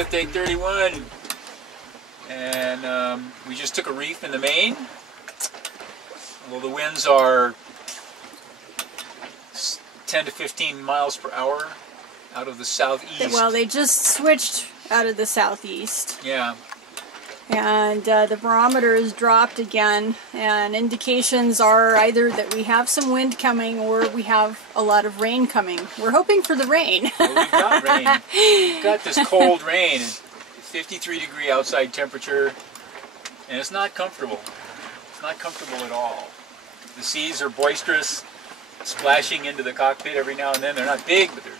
of take 31. And we just took a reef in the main. Well, the winds are 10 to 15 miles per hour out of the southeast. Well, they just switched out of the southeast. Yeah. And the barometer is dropped again, and indications are either that we have some wind coming or we have a lot of rain coming. We're hoping for the rain. Well, we've got rain. We've got this cold rain, 53-degree outside temperature, and it's not comfortable. It's not comfortable at all. The seas are boisterous, splashing into the cockpit every now and then. They're not big, but they're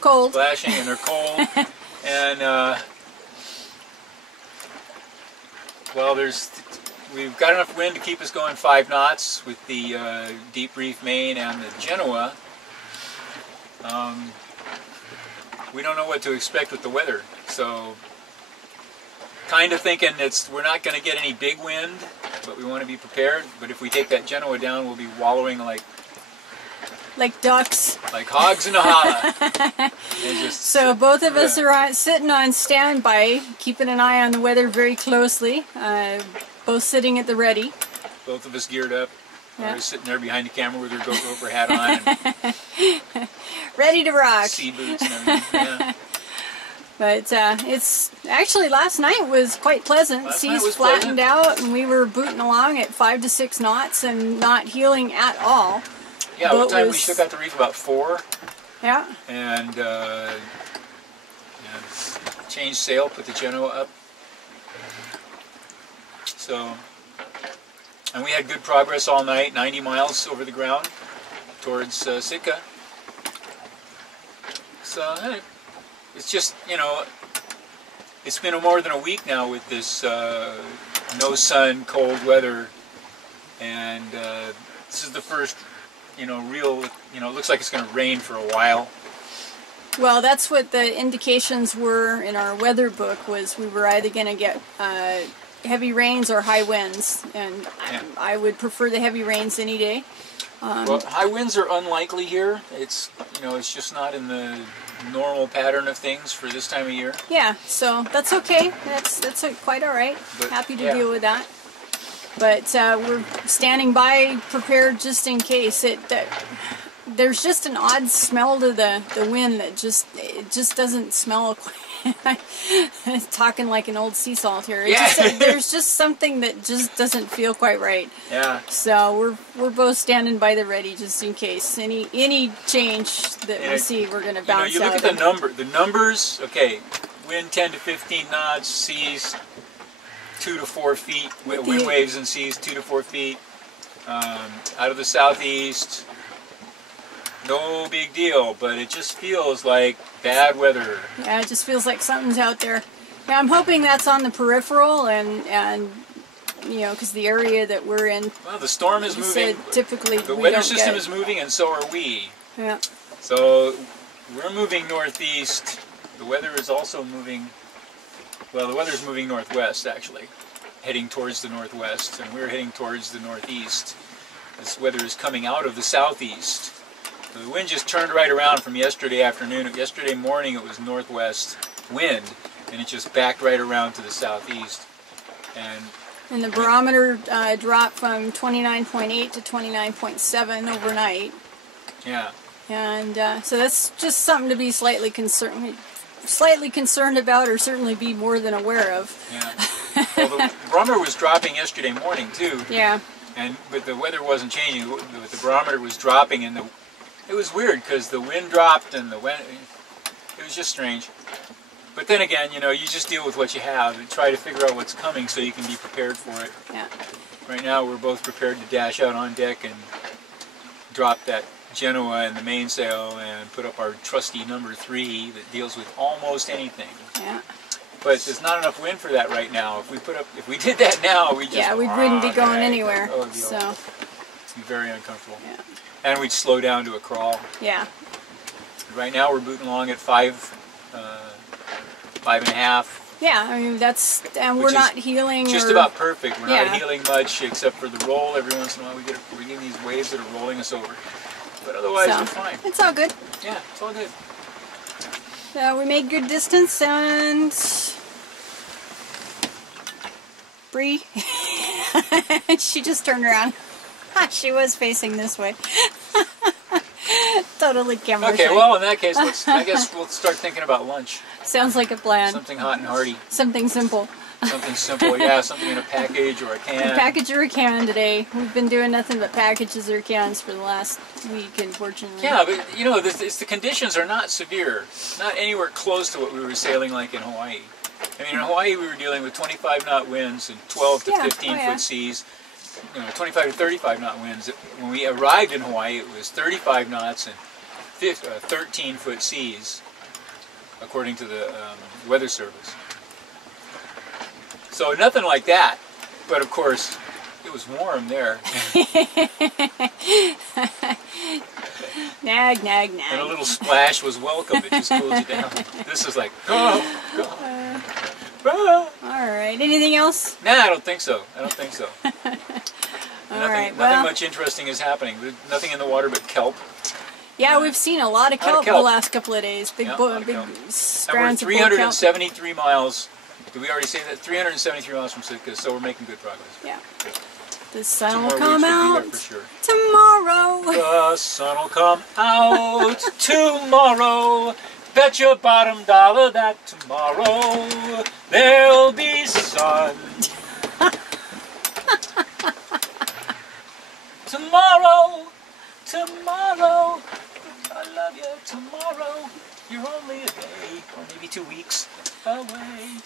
cold. Splashing, and they're cold. And well, we've got enough wind to keep us going 5 knots with the deep reef main and the Genoa. We don't know what to expect with the weather, so kind of thinking we're not going to get any big wind, but we want to be prepared. But if we take that Genoa down, we'll be wallowing like ducks. Like hogs in a hollow. So both of us are sitting on standby, keeping an eye on the weather very closely, both sitting at the ready. Both of us geared up. Yeah. We're sitting there behind the camera with our GoPro hat on. And ready to rock. Sea boots and everything. Yeah. But it's actually, last night was quite pleasant. Seas flattened out, and we were booting along at 5 to 6 knots and not heeling at all. Yeah, one time we shook out the reef about 4. Yeah. And changed sail, put the Genoa up. So, and we had good progress all night, 90 miles over the ground towards Sitka. So, it's just, you know, it's been more than a week now with this no sun, cold weather, and this is the first, real, it looks like it's going to rain for a while. Well, that's what the indications were in our weather book, was we were either going to get heavy rains or high winds, and yeah. I would prefer the heavy rains any day. Well, high winds are unlikely here. It's, it's just not in the normal pattern of things for this time of year. Yeah, so that's okay. That's quite all right. But, happy to deal with that. But we're standing by, prepared just in case. There's just an odd smell to the wind that just doesn't smell quite. Talking like an old sea salt here. There's just something that just doesn't feel quite right. Yeah. So we're both standing by the ready just in case any change that we see, we're going to bounce out. You look at the numbers. Okay, wind 10 to 15 knots, seas 2 to 4 feet, wind waves and seas 2 to 4 feet. Out of the southeast. No big deal, but it just feels like bad weather. Yeah, it just feels like something's out there. Yeah, I'm hoping that's on the peripheral, and because the area that we're in. Well, the storm is moving. Typically, the weather system is moving, and so are we. Yeah. So we're moving northeast. The weather is also moving. Well, the weather is moving northwest, actually, heading towards the northwest, and we're heading towards the northeast. This weather is coming out of the southeast. The wind just turned right around from yesterday afternoon. Yesterday morning it was northwest wind, and it just backed right around to the southeast. And the barometer dropped from 29.8 to 29.7 overnight. Yeah. And so that's just something to be slightly concerned about, or certainly be more than aware of. Yeah. Well, the barometer was dropping yesterday morning too. Yeah. But the weather wasn't changing. The barometer was dropping, and it was weird because the wind dropped and it was just strange. But then again, you just deal with what you have and try to figure out what's coming so you can be prepared for it. Yeah. Right now we're both prepared to dash out on deck and drop that Genoa and the mainsail and put up our trusty number 3 that deals with almost anything. Yeah. But there's not enough wind for that right now. If we did that now, we wouldn't be going anywhere. It'd be very uncomfortable. Yeah. And we'd slow down to a crawl. Yeah. Right now we're booting along at 5.5. Yeah, I mean and we're not heeling. Just about perfect. We're not heeling much except for the roll. Every once in a while we're getting these waves that are rolling us over. But otherwise we're fine. It's all good. Yeah, it's all good. we made good distance, and Bree, she just turned around. She was facing this way. Totally camera Okay, shy. well, in that case, I guess we'll start thinking about lunch. Sounds like a plan. Something hot and hearty. Something simple. Something simple, yeah, something in a package or a can. A package or a can today. We've been doing nothing but packages or cans for the last week, unfortunately. Yeah, but you know, the conditions are not severe. Not anywhere close to what we were sailing like in Hawaii. I mean, in Hawaii we were dealing with 25 knot winds and 12 to 15 foot seas. You know, 25 to 35 knot winds. When we arrived in Hawaii, it was 35 knots and 13 foot seas, according to the Weather Service. So nothing like that, but of course, it was warm there. Nag, nag, nag. And a little splash was welcome. It just cools you down. This is like, oh, God. Alright, anything else? Nah, I don't think so. I don't think so. Alright, nothing much interesting is happening. There's nothing in the water but kelp. Yeah, we've seen a lot of kelp the last couple of days. Big, big strands of 373 miles. Did we already say that? 373 miles from Sitka, so we're making good progress. Yeah. The sun will 2 more come weeks we'll out be there for sure. tomorrow. The sun will come out tomorrow. Bet your bottom dollar that tomorrow there'll be sun. Tomorrow, tomorrow, I love you tomorrow. You're only a day, or maybe 2 weeks away.